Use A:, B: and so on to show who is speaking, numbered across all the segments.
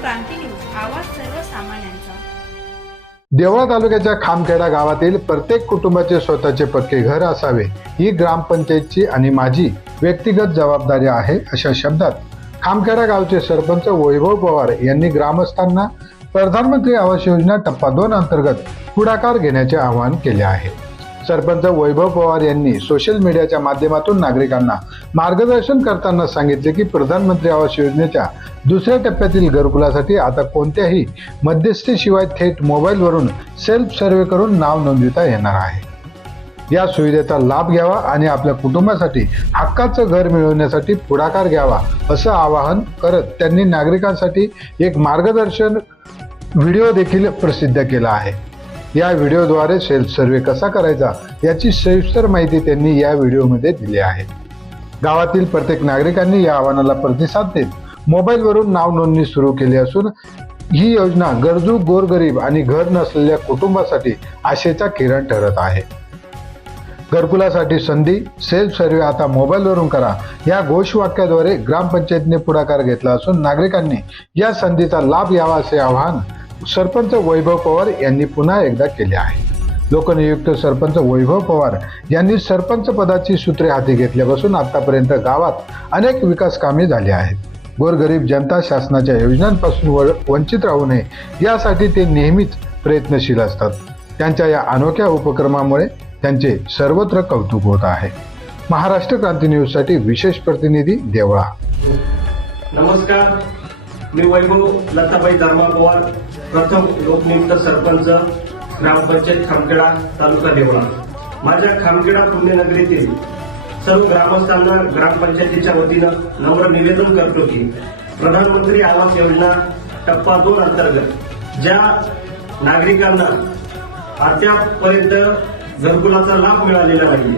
A: क्रांती news आवाज सर्वसामान्यांचा.
B: देवळा तालुक्याच्या खामखेडा गावातील प्रत्येक कुटुंबाचे स्वतःचे पक्के घर असावे. ही ग्रामपंचायतची आणि माझी व्यक्तिगत जबाबदारी आहे अशा शब्दात खामखेडा गावचे सरपंच वैभव पवार यांनी ग्रामस्थांना प्रधानमंत्री आवास योजना टप्पा दोन अंतर्गत पुढाकार घेण्याचे आवाहन केले आहे. सरपंच वैभव पवार यांनी सोशल मीडियाच्या माध्यमातून नागरिकांना मार्गदर्शन करताना सांगितले की प्रधानमंत्री आवास योजनेच्या दुसऱ्या टप्प्यातील घरकुलासाठी आता कोणत्याही मध्यस्थीशिवाय थेट मोबाईलवरून सेल्फ सर्वे करून नाव नोंदविता येणार आहे. या सुविधेचा लाभ घ्यावा आणि आपल्या कुटुंबासाठी हक्काचं घर मिळवण्यासाठी पुढाकार घ्यावा असं आवाहन करत त्यांनी नागरिकांसाठी एक मार्गदर्शन व्हिडिओ देखील प्रसिद्ध केला आहे. या व्हिडिओद्वारे सेल्फ सर्वे कसा करायचा याची सविस्तर माहिती त्यांनी या व्हिडिओमध्ये दिली आहे. गावातील प्रत्येक नागरिकांनी या आव्हानाला प्रतिसाद देत मोबाईलवरून नाव नोंदणी सुरू केली असून ही योजना गरजू गोरगरीब आणि घर नसलेल्या कुटुंबासाठी आशेचा किरण ठरत आहे. घरकुलासाठी संधी सेल्फ सर्वे आता मोबाईलवरून करा या घोषवाक्याद्वारे ग्रामपंचायतीने पुढाकार घेतला असून नागरिकांनी या संधीचा लाभ यावा असे आवाहन सरपंच वैभव पवार यांनी पुन्हा एकदा केले आहे. लोकनियुक्त सरपंच वैभव पवार यांनी सरपंच पदाची सूत्रे हाती घेतल्यापासून आतापर्यंत गावात अनेक विकास कामे झाली आहेत. गोरगरीब जनता शासनाच्या योजनांपासून व- वंचित राहू नये यासाठी ते नेहमीच प्रयत्नशील असतात. त्यांच्या या अनोख्या उपक्रमामुळे त्यांचे सर्वत्र कौतुक होत आहे. महाराष्ट्र क्रांती न्यूजसाठी विशेष प्रतिनिधी देवळा.
C: नमस्कार. मी वैभव लताबाई धर्मा पवार प्रथम लोकनियुक्त सरपंच ग्रामपंचायत खामखेडा तालुका देवळा. माझ्या खामखेडा पुण्यनगरीतील सर्व ग्रामस्थांना ग्रामपंचायतीच्या वतीनं नम्र निवेदन करतो की प्रधानमंत्री आवास योजना टप्पा दोन अंतर्गत ज्या नागरिकांना अद्यापपर्यंत घरकुलाचा लाभ मिळालेला नाही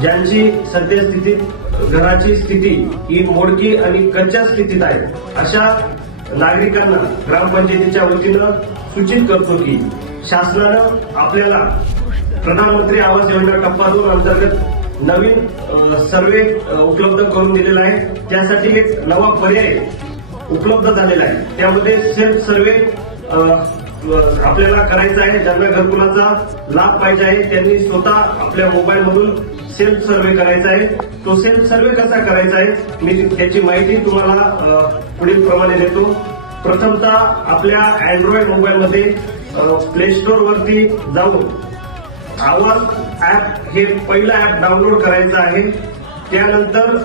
C: ज्यांची सद्यस्थितीत घराची स्थिती ही मोडकी आणि कच्च्या स्थितीत आहे. अशा नागरिकांना ग्रामपंचायतीच्या वतीनं सूचित करतो की शासनानं आपल्याला प्रधानमंत्री आवास योजना टप्पा दोन अंतर्गत नवीन सर्वे उपलब्ध करून दिलेला आहे. त्यासाठी एक नवा पर्याय उपलब्ध झालेला आहे. त्यामध्ये सेल्फ सर्वे आपल्याला करायचा आहे. ज्यांना घरकुलाचा लाभ पाहिजे आहे त्यांनी स्वतः आपल्या मोबाईल मधून सेल्फ सर्वे करायचा आहे. तो सेल्फ सर्वे कसा करायचा आहे मी त्याची माहिती तुम्हाला पुढील प्रमाणे देतो. प्रथमतः आपल्या अँड्रॉइड मोबाईलमध्ये प्ले स्टोर वरती जाऊन आवाज ऍप हे पहिलं ऍप डाउनलोड करायचं आहे. त्यानंतर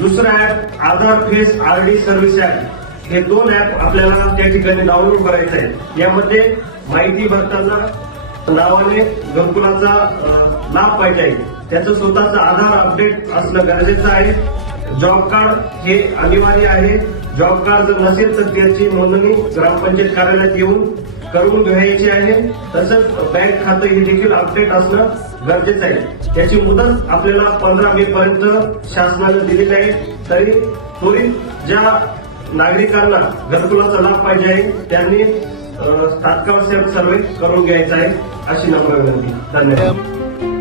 C: दुसरं app Aadhaar face R D service app हे दोन ऍप आपल्याला त्या ठिकाणी डाउनलोड करायचं आहे. यामध्ये माहिती भरताना नावाने घरकुलाचा नाव लाभ पाहिजे आहे. त्याचं स्वतःचं आधार अपडेट असणं गरजेचं आहे. जॉब कार्ड हे अनिवार्य आहे. जॉब कार्ड जर नसेल तर त्याची नोंदणी ग्रामपंचायत कार्यालयात येऊन करून घ्यायची आहे. तसंच बँक खातं हे देखील अपडेट असणं गरजेचं आहे. त्याची मुदत आपल्याला पंधरा मे पर्यंत शासनानं दिलेली आहे तरी त्वरित ज्या नागरिकांना घरकुलाचा लाभ पाहिजे आहे त्यांनी तात्काळ सेल्फ सर्वे करून घ्यायचा आहे अशी नम्र विनंती. धन्यवाद.